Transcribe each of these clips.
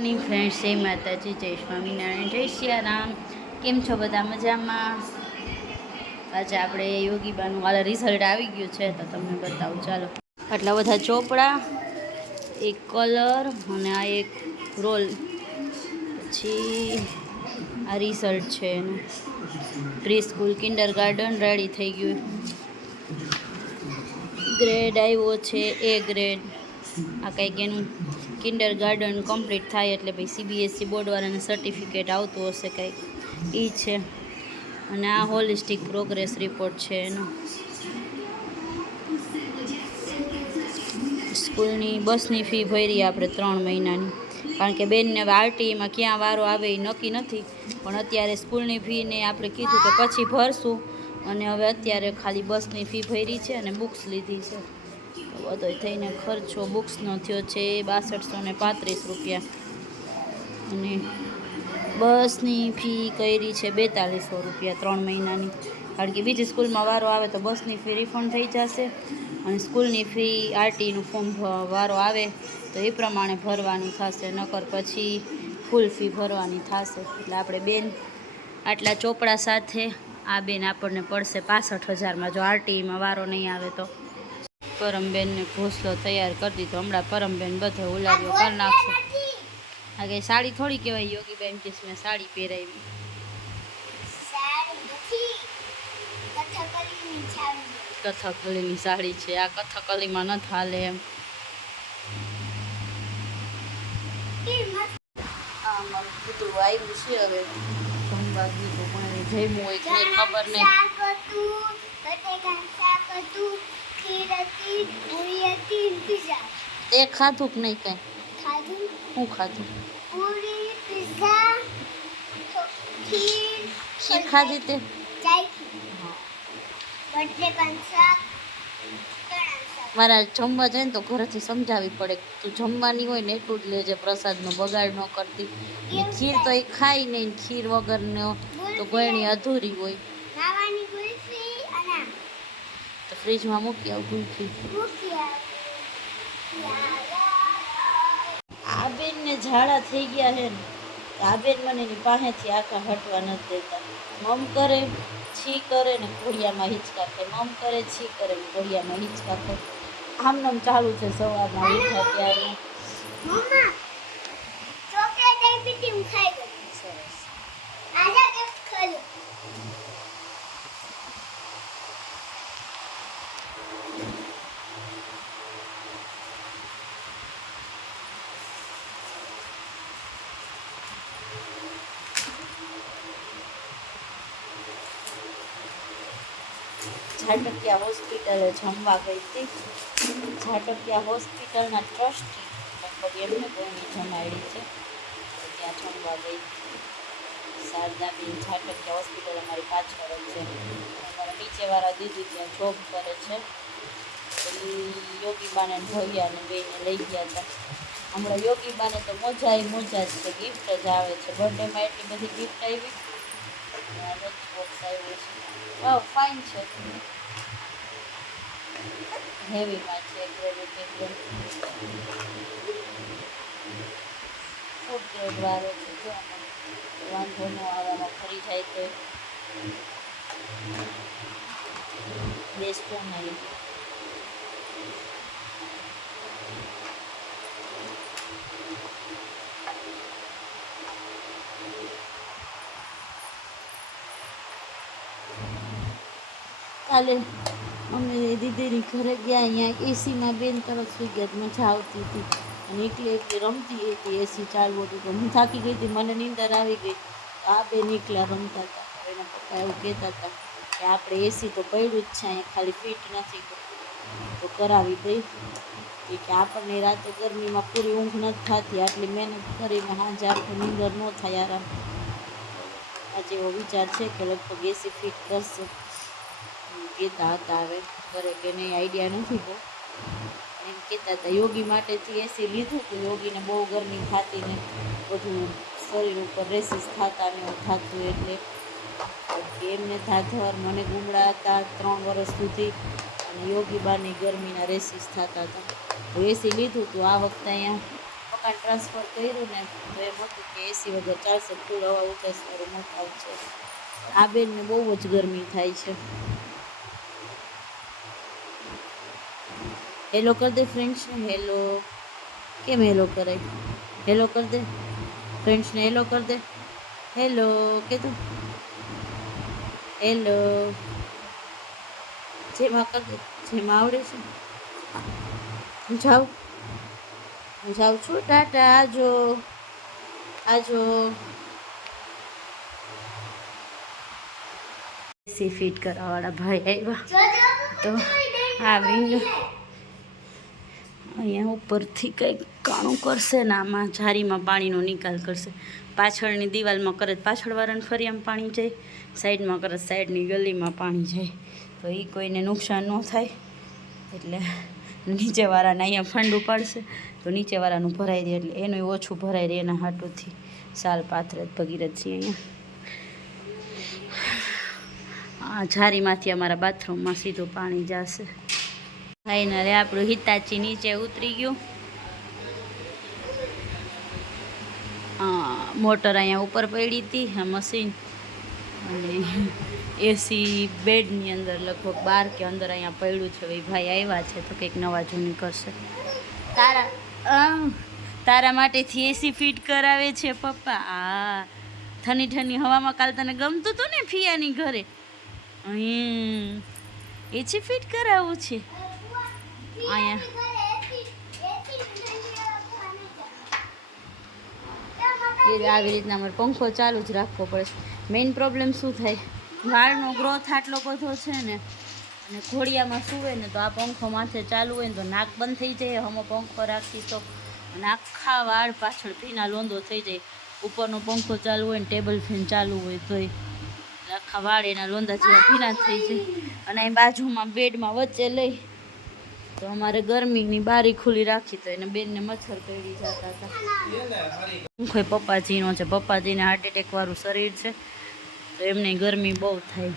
Morning friends જય માતાજી, જય સ્વામિનારાયણ, જય સિયારામ. કેમ છો બધા મજામાં? આજે આપણે યોગીબાનું વાળા રિઝલ્ટ આવી ગયું છે, તો તમને બતાવું. ચાલો. આટલા બધા ચોપડા, એક કલર અને આ એક રોલ પછી આ રિઝલ્ટ છે એનું. Pre school kindergarten ready થઈ ગયું. ગ્રેડ આવ્યો છે એ ગ્રેડ આ કંઈક એનું કિન્ડર ગાર્ડન કમ્પ્લીટ થાય એટલે ભાઈ સીબીએસસી બોર્ડવાળાને સર્ટિફિકેટ આવતું હશે કંઈક. એ છે. અને આ હોલિસ્ટિક પ્રોગ્રેસ રિપોર્ટ છે એનો. સ્કૂલની બસની ફી ભરી આપણે ત્રણ મહિનાની. કારણ કે બેનને આરટીઈમાં ક્યાં વારો આવે એ નક્કી નથી. પણ અત્યારે સ્કૂલની ફીને આપણે કીધું કે પછી ભરશું. અને હવે અત્યારે ખાલી બસની ફી ભરી છે અને બુક્સ લીધી છે. બધો થઈને ખર્ચો બુક્સનો થયો છે બાસઠસો ને પાંત્રીસ રૂપિયા. અને બસની ફી કરી છે બેતાલીસો રૂપિયા ત્રણ મહિનાની. કારણ કે બીજી સ્કૂલમાં વારો આવે તો બસની ફી રિફંડ થઈ જશે. અને સ્કૂલની ફી આરટીનું ફોર્મ વારો આવે તો એ પ્રમાણે ભરવાની થશે. નકર પછી ફૂલ ફી ભરવાની થશે. એટલે આપણે બેન આટલા ચોપડા સાથે આ બેન આપણને પડશે પાસઠ હજારમાં. જો આરટીમાં વારો નહીં આવે તો. પરમબેનને ઘોસલો તૈયાર કરી દીધો. હમણાં પરમબેન બધો ઉલાવ્યો કરી નાખશે. આ કઈ સાડી થોડી કહેવાય યોગીબેન કે મેં સાડી પહેરાવી. કથકલીની સાડી. છે. આ કથકલીમાં ન હાલે એમ. કૂતરું આવ્યું છે હવે. જમવા દીધું પણ જમ્યું હોય ખબર નહીં. તે ખાધું કે નહીં કઈ? ખાધું? હું ખાધું? ખીર ખાધી તે? મારા જમવા જાય ને તો ઘરેથી સમજાવવી પડે તું જમવાની હોય ને એટલું જ લેજે પ્રસાદનો બગાડ ન કરતી. ખીર તો એ ખાઈ નહીં ખીર વગરનો તો ગળણી અધૂરી હોય. ફ્રીજમાં મૂકી આવું ભૂલથી. આ બેનને ઝાડા થઈ ગયા છે ને આ બેન મને એની પાસેથી આખા હટવા નથી દેતા. મમ કરે, છી કરે ને ઘોડિયામાં હિંચકા ખાય મમ કરે, છી કરે ને ઘોડિયામાં હિંચકા ખાય આમનામ ચાલુ છે સવારમાં ઉઠા ત્યારે. ઝાટકિયા હોસ્પિટલે જમવા ગઈ હતી. ઝાટકિયા હોસ્પિટલના ટ્રસ્ટી લગભગ એમને કોઈની જમાડી છે. ત્યાં જમવા ગઈ શારદાબેન ઝાટકિયા હોસ્પિટલ અમારી પાછળ છે. અમારા નીચેવાળા દીદી ત્યાં જોબ કરે છે. યોગીબાને ને ભૈયાને બેને લઈ ગયા હતા. હમણાં યોગીબાને તો મોજા એ મોજા જ છે. ગિફ્ટ જ આવે છે. બર્થડેમાં એટલી બધી ગિફ્ટ આવી. લંચ બોક્સ આવ્યું છે. વાવ ફાઇન છે હેવીમાં છે ફૂડ ગ્રેડ છે વાંધો ન આવવામાં ફરી જાય તો. બેસ્ટ સ્પૂન કાલે અમે દીદીની ઘરે ગયા અહીંયા એસીમાં બેન તરફ સુઈ ગયા મજા આવતી હતી. અને એકલી એકલી રમતી હતી એસી ચાલુ હતું તો હું થાકી ગઈ હતી. મને નીંદર આવી ગઈ. આ બેન એકલા રમતા હતા. એના પપ્પા એવું કહેતા હતા કે આપણે એસી તો પડ્યું જ છે, અહીંયા ખાલી ફિટ નથી તો કરાવી દઈ. એ કે આપણને રાતે ગરમીમાં પૂરી ઊંઘ નથી થતી. આટલી મહેનત કરીને સાંજે આખું નીંદર ન થાય આરામ આજે એવો વિચાર છે કે લગભગ એસી ફિટ કરશે. કહેતા હતા હવે કરે કે નહીં આઈડિયા નથી બહુ એમ કહેતા હતા, યોગી માટેથી એસી લીધું હતું યોગીને બહુ ગરમી થતી ને બધું શરીર ઉપર રેસીસ થતા ને એવું થતું એટલે એમને થાથર મને ગુમડા હતા ત્રણ વર્ષ સુધી અને યોગી બાની ગરમીના રેસીસ થતા હતા. તો એસી લીધું હતું આ વખતે અહીંયા મકાન ટ્રાન્સફર કર્યું ને તો એમ હતું કે એસી વગર ચાલશે ફૂલ હવા ઉઠે મારું મકાન છે. આ બેનને બહુ જ ગરમી થાય છે. હેલો કર દે ફ્રેન્ડ્સને હેલો કેમ હેલો કરે? હેલો કર દે. ફ્રેન્ડ્સને હેલો કર દે. હેલો કે તું? હેલો જેમાં કર દે જેમાં આવડે છે. હું જાઉં હું જાઉં છું. ટાટા આજો. આજો. એસી ફિટ કરાવવાળા ભાઈ આવ્યા. તો આ વિન્ડો અહીંયા ઉપરથી કંઈક કાણું કરશે ને આમાં જારીમાં પાણીનો નિકાલ કરશે. પાછળની દિવાલમાં કરે પાછળવાળાને ફરી આમ પાણી જાય, સાઈડમાં કરે સાઈડની ગલીમાં પાણી જાય. તો એ કોઈને નુકસાન ન થાય, એટલે નીચેવાળાને અહીંયા ફંડ ઉપાડશે. તો નીચેવાળાનું ભરાઈ દે એટલે એનું ઓછું ભરાઈ રહે એના હાટુથી. સાલ પાથરત છે અહીંયા. આ જારીમાંથી અમારા બાથરૂમમાં સીધું પાણી જશે. ફાઈનલી આપણું હિતાચી નીચે ઉતરી ગયું. મોટર અહીંયા ઉપર પડી હતી, આ મશીન. અને એસી બેડની અંદર લગભગ બાર કે અંદર અહીંયા પડ્યું છે. ભાઈ ભાઈ આવ્યા છે તો કંઈક નવા જૂની કરશે. તારા તારા માટેથી એસી ફિટ કરાવે છે પપ્પા. આ, ઠંડી ઠંડી હવામાં કાલ તને ગમતું હતું ને ફિયાની ઘરે? એસી ફિટ કરાવવું છે. અહીંયા. એ આવી રીતના અમારે પંખો ચાલુ જ રાખવો પડે મેઇન પ્રોબ્લેમ શું થાય? વાળનો ગ્રોથ આટલો બધો છે ને, અને ઘોડિયામાં સૂવે ને, તો આ પંખો માથે ચાલુ હોય ને, તો નાક બંધ થઈ જાય. હમો પંખો રાખી તો અને આખા વાળ પાછળ ભીના લોંદો થઈ જાય. ઉપરનો પંખો ચાલુ હોય ને, ટેબલ ફેન ચાલુ હોય તોય. આખા વાળ એના લોંદા જેવા ભીના થઈ જાય. અને અહીં બાજુમાં બેડમાં વચ્ચે લઈ તો અમારે ગરમીની બારી ખુલ્લી રાખી તો એને બેનને મચ્છર પડી જતા હતા. પંખો પપ્પાજીનો છે. પપ્પાજીને હાર્ટ એટેક વાળું શરીર છે. તો એમને ગરમી બહુ થાય.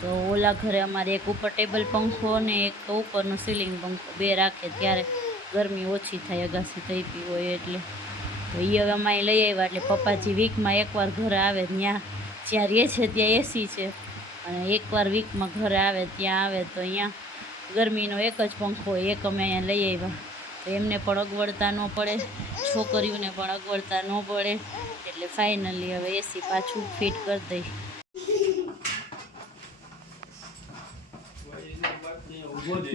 તો ઓલા ઘરે અમારે એક ઉપર ટેબલ પંખો અને એક ઉપરનો સીલિંગ પંખો બે રાખે ત્યારે ગરમી ઓછી થાય, અગાસી થઈ પી હોય એટલે. તો એ હવે અમારે લઈ આવ્યા એટલે પપ્પાજી વીકમાં એકવાર ઘરે આવે ત્યાં, જ્યાં રહે છે ત્યાં એસી છે. અને એકવાર વીકમાં ઘરે આવે, ત્યાં આવે તો અહીંયા ગરમીનો એક જ પંખો હોય એક અમે અહીંયા લઈ આવ્યા. તો એમને પણ અગવડતા ન પડે છોકરીઓને પણ અગવડતા ન પડે. એટલે ફાઇનલી હવે એસી પાછું ફિટ કરી દઈ.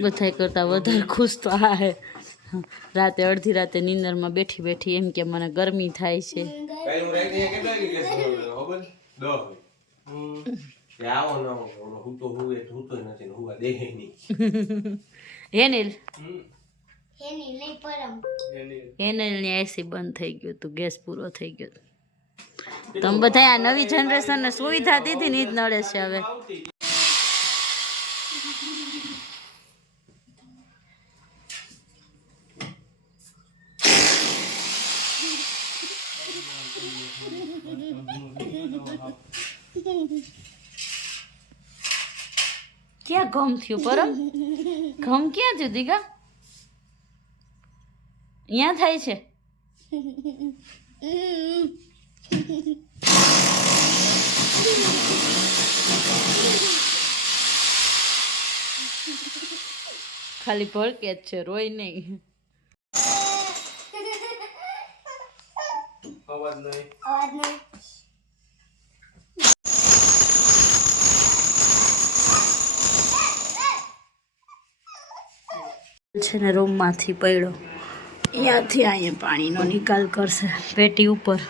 બધા કરતાં વધારે ખુશ તો આ હે. રાતે અડધી રાતે નિંદરમાં બેઠી બેઠી એમ કે મને ગરમી થાય છે. કઈ હું રાઈ દઈએ કેટલા વાગે ગેસ ખબર દસ તે આવો ન ઓલો હું તો હુવે હું તો નથી ને હુવા દે નહીં હે ને નહીં પરમ એનલની એસી બંધ થઈ ગયું તું ગેસ પૂરો થઈ ગયો. તમે બધા આ નવી જનરેશનને સુવિધા દીધી ને જ નડે છે હવે ક્યાં ગમ થયું પરમ ગમ ક્યાં થયું દીઘા અહીંયા થાય છે? ખાલી ભડકે જ છે રોય નહીં. અવાજ નહીં. અવાજ નહીં. છે ને રૂમમાંથી પડ્યો. અહીંયાથી અહીંયા પાણીનો નિકાલ કરશે પેટી ઉપર.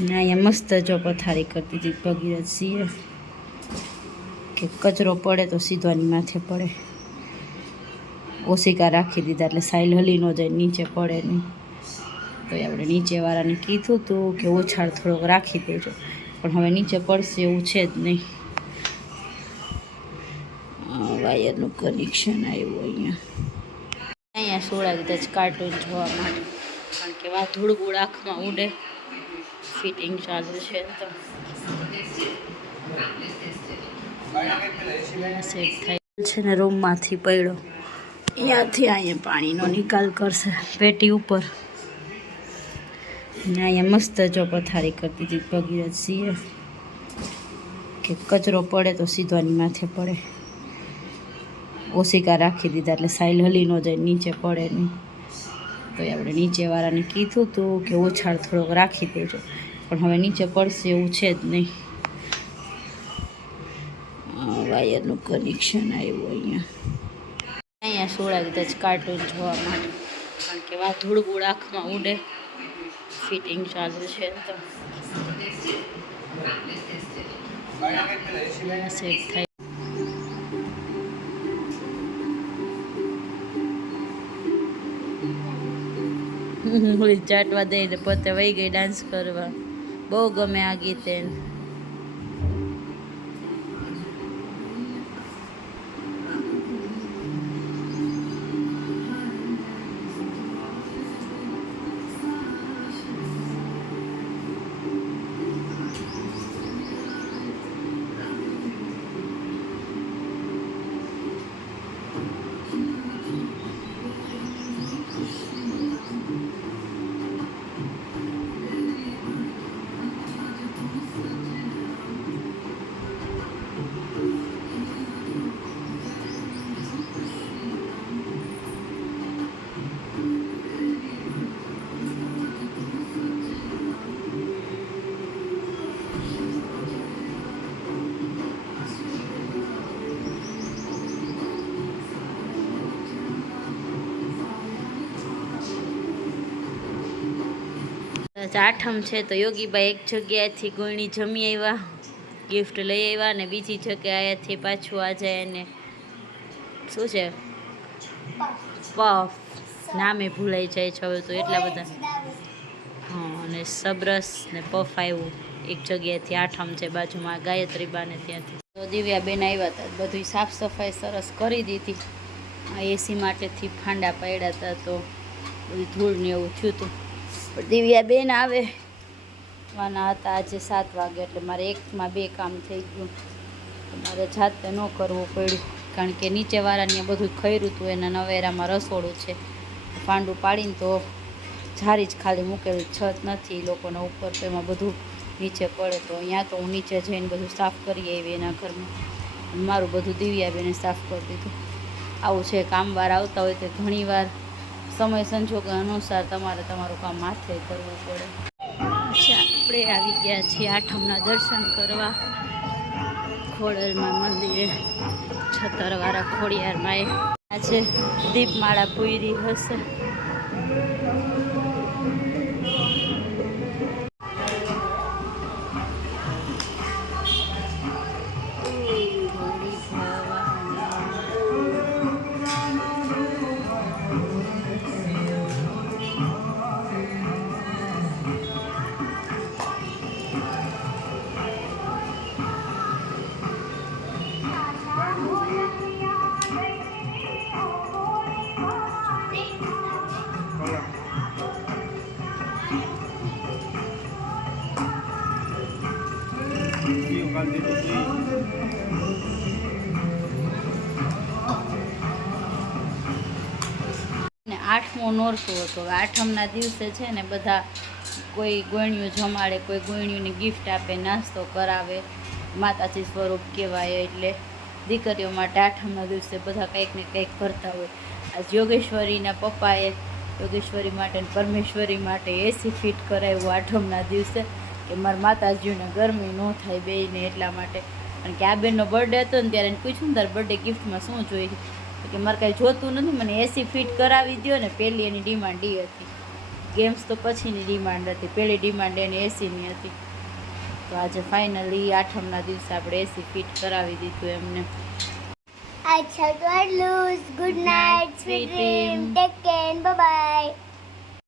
ને અહીંયા મસ્ત જો પથારી કરતી હતી ભગીરથ સિંહે. કે કચરો પડે તો સીધવાની માથે પડે. ઓશિકા રાખી દીધા એટલે સાઈલ હલી ન જાય, નીચે પડે નહીં. તો આપણે નીચેવાળાને કીધું હતું કે ઓછાળ થોડોક રાખી દેજો. પણ હવે નીચે પડશે એવું છે જ નહીં. વાયરનું કનેક્શન આવ્યું અહીંયા. અહીંયા સોળા દીધા જ કાર્ટૂન જોવા માટે. કારણ કે વા ધૂળગુળ આંખમાં ઉડે. ફિટિંગ ચાલુ છે તો. સેટ થાય. છે ને રૂમમાંથી પડ્યો. અહીંયાથી અહીંયા પાણીનો નિકાલ કરશે પેટી ઉપર. ને અહીંયા મસ્ત જો પથારી કરતી હતી ભગીરથસિંહે. કે કચરો પડે તો સીધો માથે પડે. ઓશિકા રાખી દીધા એટલે સાઈલ હલી ન જાય નીચે પડે નહીં. તો આપણે નીચેવાળાને કીધું હતું કે ઓછાળ થોડોક રાખી દેજો. પણ હવે નીચે પડશે એવું છે જ નહીં. વાયરનું કનેક્શન આવ્યું અહીંયા. અહીંયા સોડા દીધા જ કાર્ટૂન જોવા માટે. કારણ કે વા ધૂળગુળ આંખમાં ઉડે. ફિટિંગ ચાલુ છે તો. સેટ થાય. ઓલી ચાટવા દઈને પોતે વહી ગઈ ડાન્સ કરવા. બહુ ગમે આ ગીત. એને આજ આઠમ છે, તો યોગીભાઈ એક જગ્યાએથી ગુણી જમી આવ્યા ગિફ્ટ લઈ આવ્યા ને બીજી જગ્યાએથી પાછું આજે એને શું છે? પફ. નામે ભૂલાઈ જાય છે હવે તો એટલા બધા. હા, અને સબરસ ને પફ આવ્યું. એક જગ્યાએથી આઠમ છે, બાજુમાં ગાયત્રી બાને ત્યાંથી. તો દિવ્યાબેન આવ્યા હતા બધું સાફ સફાઈ સરસ કરી દીધી. આ એસી માટેથી ફાંડા પડ્યા હતા, તો બધું ધૂળ ને એવું થયું હતું. દિવ્યાબેન આવે. વાના હતા આજે સાત વાગે, એટલે મારે એકમાં બે કામ થઈ ગયું. મારે જાતે ન કરવું પડ્યું, કારણ કે નીચેવાળાને બધું ખર્યું હતું એના નવેરામાં રસોડું છે. પાંડું પાડીને તો જારી જ ખાલી મૂકેલું છત નથી, એ લોકોના ઉપર તો એમાં બધું નીચે પડે. તો અહીંયા તો હું નીચે જઈને બધું સાફ કરી આવી એના ઘરમાં. મારું બધું દિવ્યાબેને સાફ કરી દીધું. આવું છે, કામવાર આવતા હોય તો ઘણીવાર સમય સંજોગ અનુસાર તમારે તમારું કામ માથે કરવું પડે. અચ્છા, આપણે આવી ગયા છીએ આઠમના દર્શન કરવા. ખોડલમાં મંદિરે, છતરવાળા ખોડિયારમાં આજે દીપમાળા પૂરી હશે. આઠમો નોરતો હતો. આઠમના દિવસે છે ને બધા કોઈ ગોણિયું જમાડે, કોઈ ગોયણીઓને ગિફ્ટ આપે, નાસ્તો કરાવે. માતાજી સ્વરૂપ કહેવાય એટલે દીકરીઓ માટે આઠમના દિવસે બધા કંઈક ને કંઈક કરતા હોય. આજ યોગેશ્વરીના પપ્પાએ યોગેશ્વરી માટે પરમેશ્વરી માટે એસી ફિટ કરાવ્યું આઠમના દિવસે. કે મારા માતાજીઓને ગરમી ન થાય બેને એટલા માટે અને કે આ બેનનો બર્થડે હતો ને ત્યારે પૂછ્યું ને તારે બર્થડે ગિફ્ટમાં શું જોઈએ કે મારે કાંઈ જોતું નથી મને એસી ફિટ કરાવી દો ને પહેલી એની ડિમાન્ડ એ હતી ગેમ્સ તો પછીની ડિમાન્ડ હતી પહેલી ડિમાન્ડ એની એસીની હતી તો આજે ફાઇનલી આઠમના દિવસે આપણે એસી ફિટ કરાવી દીધું એમને I shall lose. Good night, sweet dream. Take care. Bye bye.